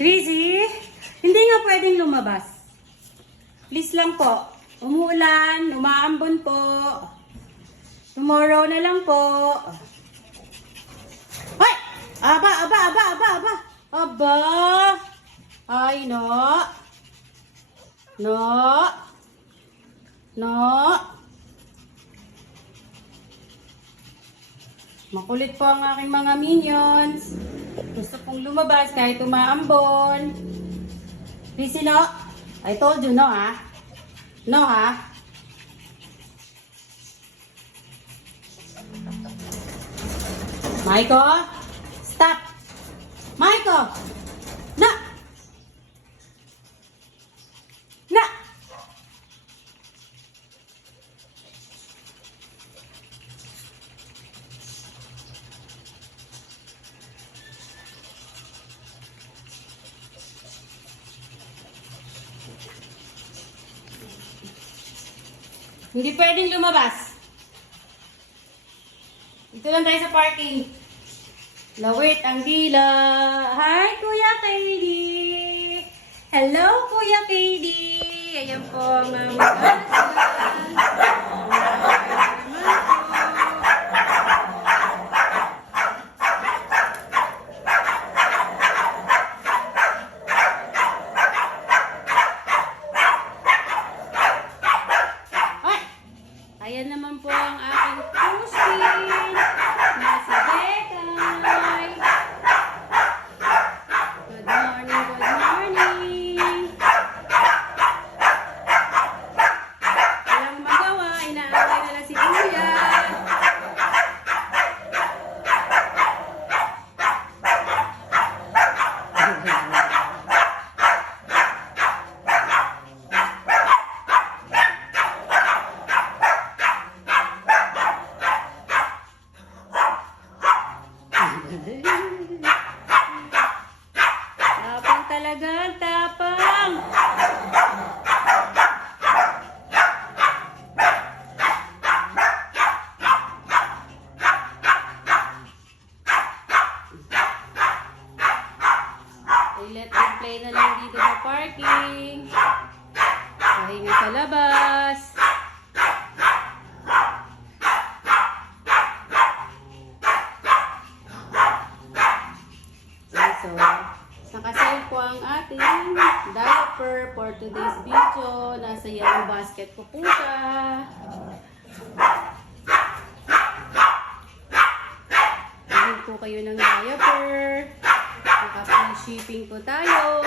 Chrissy, hindi nga pwedeng lumabas. Please lang po. Umuulan, umaambon po. Tomorrow na lang po. Hoy! Aba! Aba! Ay, no. Makulit po ang aking mga minions. Gusto pong lumabas kahit umaambon. Chrissy, no? I told you, no, ha? No, ha? Maiko? Stop! Maiko! Na! Na! Hindi pwedeng lumabas. Dito lang tayo sa parking. Lawit ang dila. Hi, Kuya KD. Hello, Kuya KD. Ayan po ang ayan naman po ang aking pusin na si Bekay. Good morning. Walang magawa, inaaway na lang si Kuya. Tapang talaga, tapang. Let them play na lang dito sa parking. Pahinga sa labas. So, nakasale po ang ating diaper for today's video. Nasa yellow basket po siya. Bili po kayo ng diaper. Naka-free shipping po tayo.